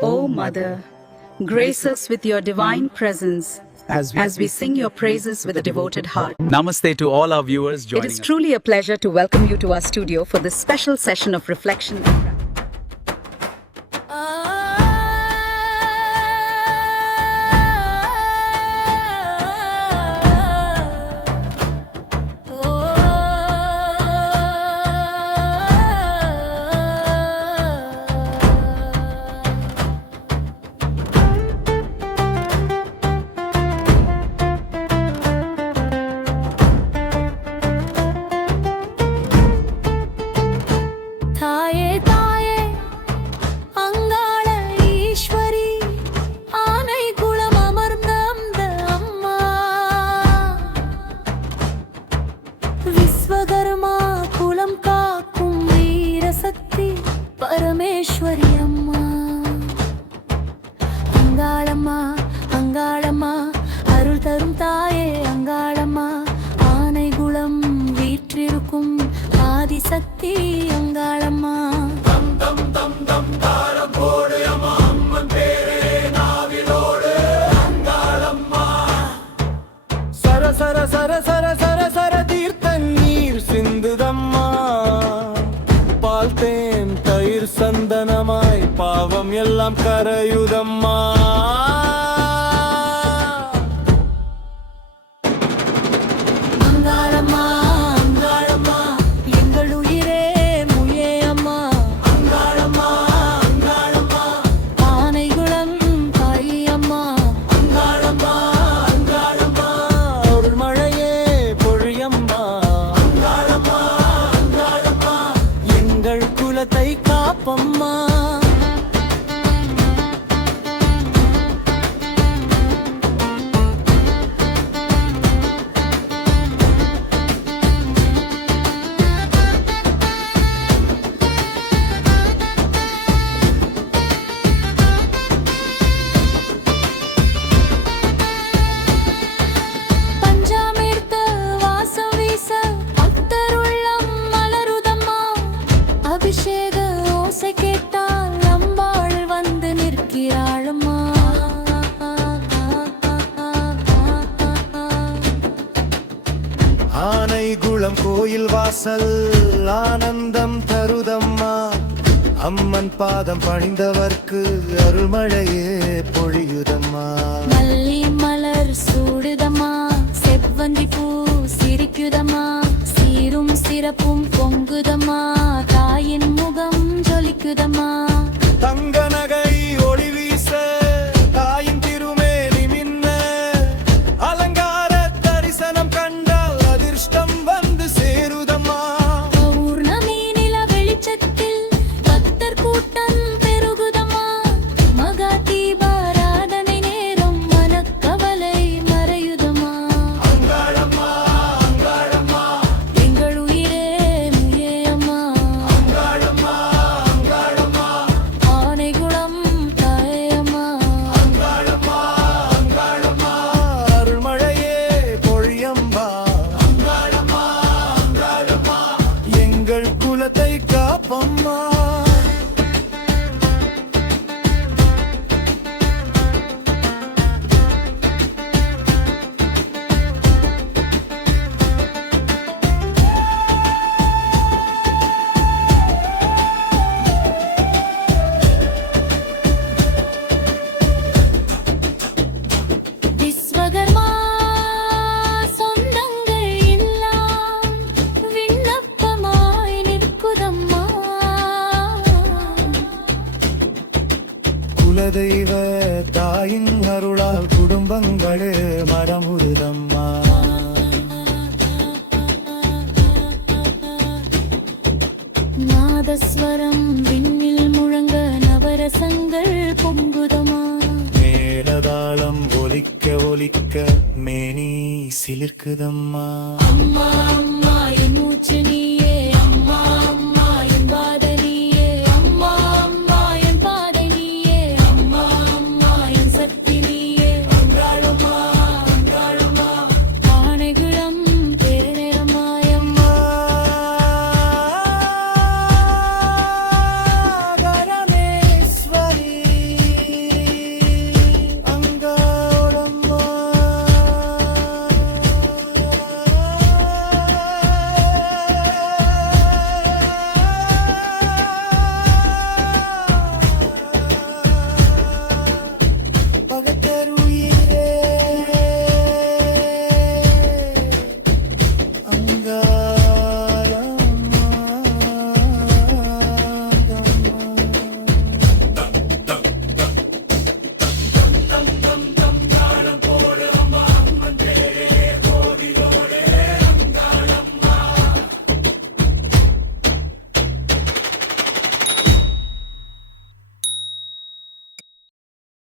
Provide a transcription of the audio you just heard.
O Mother, grace us with your divine presence as we sing your praises with a devoted heart. Namaste to all our viewers It joining is us. truly a pleasure to welcome you to our studio for this special session of reflection and practice. தாயே தாயே அங்காள ஈஸ்வரி ஆனை குளம் அமர்ந்த அந்த அம்மா விஸ்வகர்மா குலம் காக்கும் வீரசக்தி பரமேஸ்வரி அம்மா அங்காளம்மா அங்காளம்மா அருள் தரும் தாயே அங்காளம்மா ஆனை குளம் வீற்றிருக்கும் ஆதிசக்தி அங்காளம்மா சர சர சர சர சர சர தீர்த்த நீர் சிந்துதம்மா பால் தேன் தயிர் சந்தனமாய் பாவம் எல்லாம் கரையுதம்மா அங்காளம்மா அங்காளம்மா எங்கள் உயிரே முயே அம்மா அங்காளம்மா அங்காளம்மா ஆனைகுளம் தாயி அம்மா அங்காளம்மா அங்காளம்மா அருள் மழையே பொழியம்மா அங்காளம்மா அங்காளம்மா எங்கள் குலத்தை காப்பம்மா பஞ்சாமிர்த வாசம் வீச பக்தருள்ளம் மலருதம்மா அபிஷேக ஓசை கேட்டால் அம்பாள் வந்து நிற்கிறாளம்மா ஆனைகுளம் கோயில் வாசல் ஆனந்தம் தருதம்மா அம்மன் பாதம் பணிந்தவர்க்கு அருள்மழையே பொழியுதம்மா மல்லி மலர் சூடுதம்மா செவ்வந்தி பூ சிரிக்குதம்மா சீரும் சிறப்பும் பொங்குதம்மா தாயின் முகம் ஜொலிக்குதம்மா தங்க நகை ஒளி வீச தாயின் திருமேனி மின்ன அலங்கார தரிசனம் கண்டால் அதிர்ஷ்டம் வந்து சேருதம்மா பௌர்ணமி நில வெளிச்சத்தில் பக்தர் கூட்டம் பெருகுதம்மா மகா தீபாராதனை நேரம் மனக்கவலை மறையுதம்மா அங்காளம்மா அங்காளம்மா எங்கள் உயிரே முயே அம்மா அங்காளம்மா அங்காளம்மா ஆனைகுளம் தாயம்மா அங்காளம்மா அங்காளம்மா அருள்மழையே பொழியம்பா அங்காளம்மா அங்காளம்மா எங்கள் குலத்தை காப்பம்மா விஸ்வகர்மா சொந்தங்கள் எல்லாம் விண்ணப்பமாய் நிற்குதம்மா குலதெய்வ தாயின் அருளால் குடும்பங்களே மரமுருதம்மா நாதஸ்வரம் விண்ணில் முழங்க நவரசங்கள் பொங்குதம்மா மேலதாளம் ஒலிக்க ஒலிக்க மேனி சிலிர்க்குதம்மா அம்மா அம்மா என் மூச்சு நீயே